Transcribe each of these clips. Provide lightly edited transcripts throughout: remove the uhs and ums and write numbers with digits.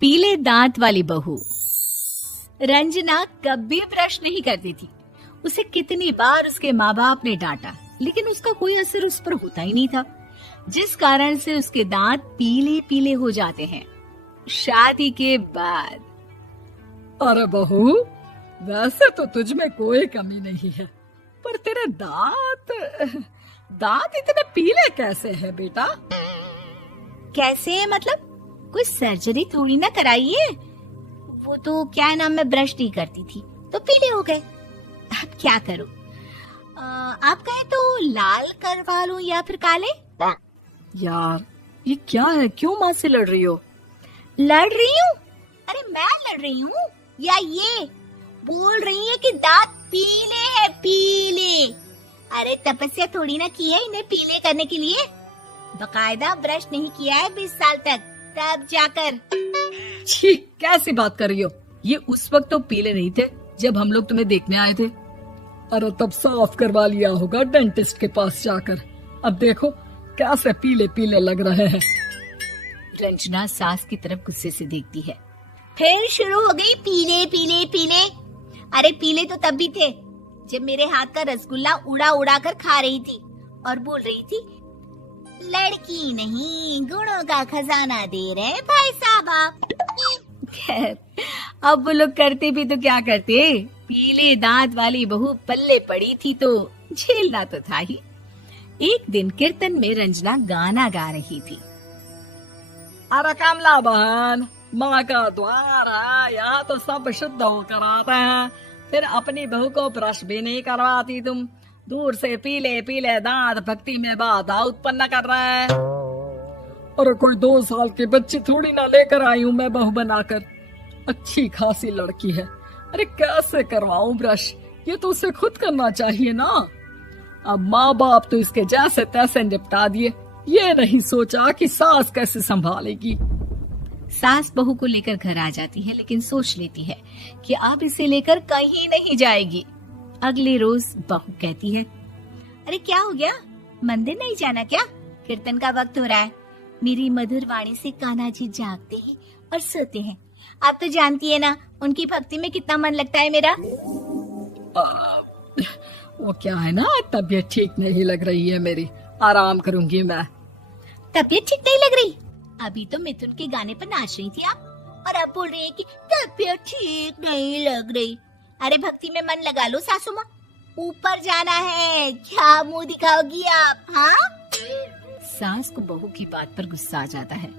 पीले दांत वाली बहू। रंजना कभी ब्रश नहीं करती थी। उसे कितनी बार उसके माँ बाप ने डांटा, लेकिन उसका कोई असर उस पर होता ही नहीं था, जिस कारण से उसके दांत पीले पीले हो जाते हैं। शादी के बाद। अरे बहू, वैसे तो तुझ में कोई कमी नहीं है, पर तेरे दांत इतने पीले कैसे हैं बेटा? कैसे है मतलब? कोई सर्जरी थोड़ी ना कराई है। वो तो क्या नाम, मैं ब्रश नहीं करती थी तो पीले हो गए। अब क्या करूं? आप कहें तो लाल करवा लूं या फिर काले? यार ये क्या है, क्यों माँ से लड़ रही हो? लड़ रही हूँ? अरे मैं लड़ रही हूँ या ये बोल रही है कि दांत पीले हैं, पीले। अरे तपस्या थोड़ी ना की है इन्हें पीले करने के लिए। बकायदा ब्रश नहीं किया है 20 साल तक, तब जाकर। छी, कैसी बात कर रही हो? ये उस वक्त तो पीले नहीं थे जब हम लोग तुम्हें देखने आए थे। अरे तब साफ करवा लिया होगा डेंटिस्ट के पास जाकर। अब देखो कैसे पीले पीले लग रहे हैं। रंजना सास की तरफ गुस्से से देखती है। फिर शुरू हो गई पीले पीले पीले। अरे पीले तो तब भी थे जब मेरे हाथ का रसगुल्ला उड़ा उड़ा कर खा रही थी और बोल रही थी, लड़की नहीं गुणों का खजाना दे रहे भाई साहब आप। खैर, अब वो लोग करते भी तो क्या करते, पीले दांत वाली बहू पल्ले पड़ी थी तो झेलना तो था ही। एक दिन कीर्तन में रंजना गाना गा रही थी। अरे कमला बहन, माँ का द्वार है, यहाँ तो सब शुद्ध होकर आते हैं, फिर अपनी बहू को ब्रश भी नहीं करवाती तुम। दूर से पीले पीले दांत भक्ति में बाधा उत्पन्न कर रहे हैं। अरे कोई 2 साल के बच्चे थोड़ी ना लेकर आई हूँ मैं बहू बनाकर। अच्छी खासी लड़की है, अरे कैसे करवाऊं ब्रश? ये तो उसे खुद करना चाहिए ना। अब माँ बाप तो इसके जैसे तैसे निपटा दिए, ये नहीं सोचा कि सास कैसे संभालेगी। सास बहू को लेकर घर आ जाती है, लेकिन सोच लेती है कि अब इसे लेकर कहीं नहीं जाएगी। अगले रोज बहू कहती है, अरे क्या हो गया, मंदिर नहीं जाना क्या? कीर्तन का वक्त हो रहा है। मेरी मधुर वाणी से कान्हा जी जागते हैं और सोते हैं। आप तो जानती है ना उनकी भक्ति में कितना मन लगता है मेरा। वो क्या है ना, तबीयत ठीक नहीं लग रही है मेरी, आराम करूंगी मैं। तबीयत ठीक नहीं लग रही? अभी तो मिथुन के गाने पर नाच रही थी आप, और अब बोल रही है कि तबीयत ठीक नहीं लग रही। अरे भक्ति में मन लगा लो सासू माँ, ऊपर जाना है, क्या मुंह दिखाओगी आप? हाँ? सास को बहू की बात पर गुस्सा आ जाता है।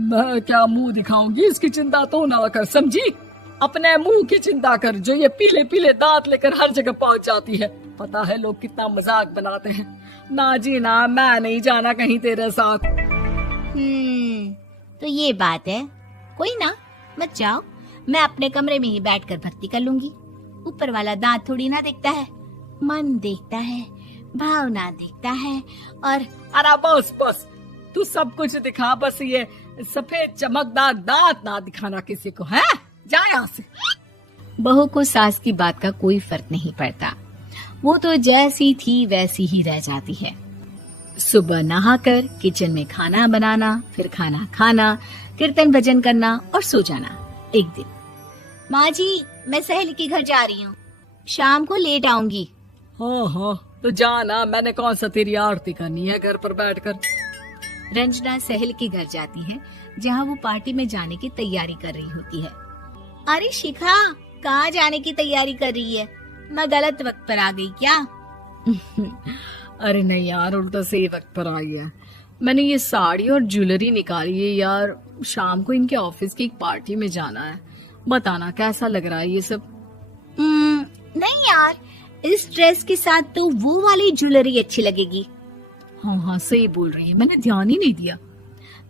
मैं क्या मुंह दिखाऊंगी, इसकी चिंता तो ना कर, समझी? अपने मुंह की चिंता कर, जो ये पीले पीले दांत लेकर हर जगह पहुंच जाती है। पता है लोग कितना मजाक बनाते हैं। ना जी ना, मैं नहीं जाना कहीं तेरे साथ। तो ये बात है। कोई ना, मत जाओ, मैं अपने कमरे में ही बैठकर भक्ति कर लूंगी। ऊपर वाला दांत थोड़ी ना देखता है, मन देखता है, भावना देखता है। और अरे बस बस, तू सब कुछ दिखा, बस ये सफेद चमकदार दांत ना दिखाना किसी को, है? जा यहाँ से। बहू को सास की बात का कोई फर्क नहीं पड़ता। वो तो जैसी थी वैसी ही रह जाती है। सुबह नहाकर किचन में खाना बनाना, फिर खाना खाना, कीर्तन भजन करना और सो जाना। एक दिन, माँ जी मैं सहेली के घर जा रही हूँ, शाम को लेट आऊंगी। हाँ हाँ तो जाना, मैंने कौन सा तेरी आरती करनी है घर पर बैठकर। रंजना सहेली के घर जाती है, जहाँ वो पार्टी में जाने की तैयारी कर रही होती है। अरे शिखा, कहाँ जाने की तैयारी कर रही है? मैं गलत वक्त पर आ गई क्या? अरे नहीं यार, उल्टा सही वक्त पर आई है। मैंने ये साड़ी और ज्वेलरी निकाली है यार, शाम को इनके ऑफिस की एक पार्टी में जाना है। बताना कैसा लग रहा है ये सब? नहीं यार, इस ड्रेस के साथ तो वो वाली ज्वेलरी अच्छी लगेगी। हाँ हाँ सही बोल रही है, मैंने ध्यान ही नहीं दिया।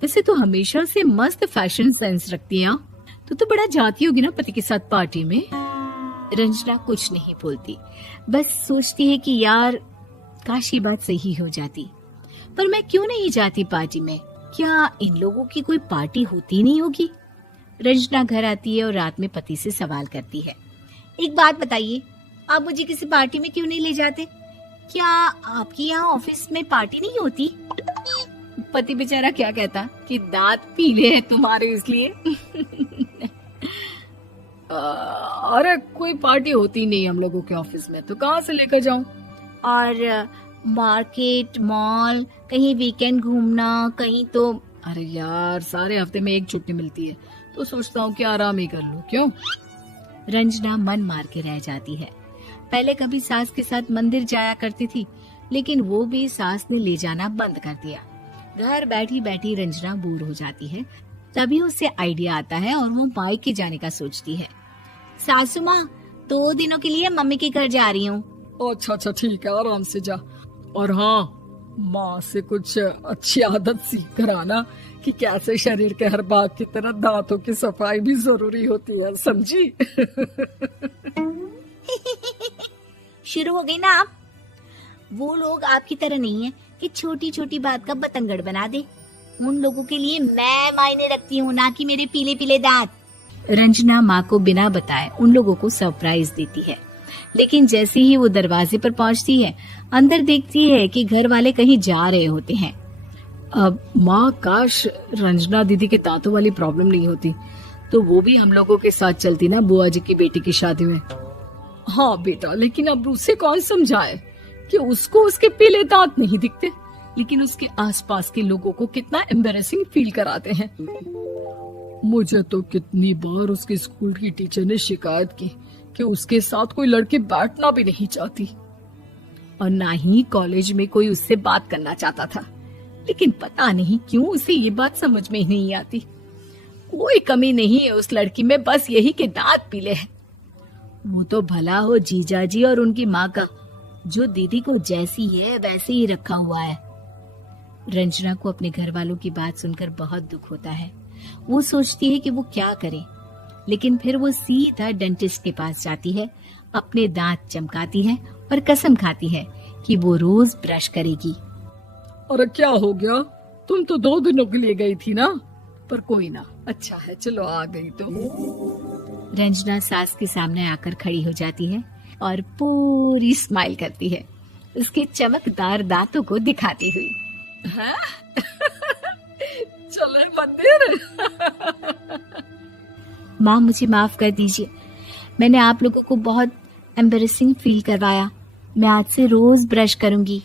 वैसे तो हमेशा से मस्त फैशन सेंस रखती है। तो बड़ा जाती होगी ना पति के साथ पार्टी में। रंजना कुछ नहीं बोलती, बस सोचती है कि यार काश ये बात सही हो जाती। पर मैं क्यों नहीं जाती पार्टी में? क्या इन लोगों की कोई पार्टी होती नहीं होगी? रंजना घर आती है और रात में पति से सवाल करती है, एक बात बताइए, आप मुझे किसी पार्टी में क्यों नहीं ले जाते? क्या आपके यहाँ ऑफिस में पार्टी नहीं होती? पति बेचारा क्या कहता कि दांत पीले हैं तुम्हारे इसलिए। अरे कोई पार्टी होती नहीं हम लोगों के ऑफिस में, तो कहाँ से लेकर जाऊं? और मार्केट, मॉल, कहीं वीकेंड घूमना, कहीं तो। अरे यार सारे हफ्ते में एक छुट्टी मिलती है, तो सोचता हूँ कि आराम ही कर लूं। क्यों? रंजना मन मार के रह जाती है। पहले कभी सास के साथ मंदिर जाया करती थी, लेकिन वो भी सास ने ले जाना बंद कर दिया। घर बैठी बैठी रंजना बोर हो जाती है। तभी उसे आइडिया आता है और वो मायके जाने का सोचती है। सासू माँ, 2 दिनों के लिए मम्मी के घर जा रही हूँ। अच्छा ठीक है, आराम से जा। और हाँ, माँ से कुछ अच्छी आदत सीख कर आना कि कैसे शरीर के हर भाग की तरह दांतों की सफाई भी जरूरी होती है, समझी? शुरू हो गई ना आप। वो लोग आपकी तरह नहीं है कि छोटी छोटी बात का बतंगड़ बना दे। उन लोगों के लिए मैं मायने रखती हूँ, ना कि मेरे पीले पीले दांत। रंजना माँ को बिना बताए उन लोगों को सरप्राइज देती है, लेकिन जैसे ही वो दरवाजे पर पहुँचती है, अंदर देखती है कि घर वाले कहीं जा रहे होते हैं। अब माँ, काश रंजना दीदी के दांतों वाली प्रॉब्लम नहीं होती, तो वो भी हम लोगों के साथ चलती ना बुआ जी की बेटी की शादी में। हाँ बेटा, लेकिन अब उसे कौन समझाए कि उसको उसके पीले दांत नहीं दिखते, लेकिन उसके आसपास के लोगों को कितना एम्बैरेसिंग फील कराते हैं। मुझे तो कितनी बार उसके स्कूल की टीचर ने शिकायत की कि उसके साथ कोई लड़की बैठना भी नहीं चाहती, और ना ही कॉलेज में कोई उससे बात करना चाहता था। लेकिन पता नहीं क्यों उसे ये बात समझ में ही नहीं आती। कोई कमी नहीं है उस लड़की में, बस यही कि दांत पीले हैं। वो तो भला हो जीजा जी और उनकी माँ का, जो दीदी को जैसी है वैसे ही रखा हुआ है। रंजना को अपने घर वालों की बात सुनकर बहुत दुख होता है। वो सोचती है कि वो क्या करे, लेकिन फिर वो सीधा डेंटिस्ट के पास जाती है, अपने दांत चमकाती है और कसम खाती है कि वो रोज ब्रश करेगी। अरे क्या हो गया? तुम तो 2 दिनों के लिए गई थी ना। पर कोई ना, अच्छा है, चलो आ गई तो। रंजना सास के सामने आकर खड़ी हो जाती है और पूरी स्माइल करती है, उसके चमकदार दांतों को दिखाती हुई। हैं? चले मंदिर। माँ, मुझे माफ कर दीजिए, मैंने आप लोगों को बहुत एम्बैरेसिंग फील करवाया। मैं आज से रोज ब्रश करूंगी।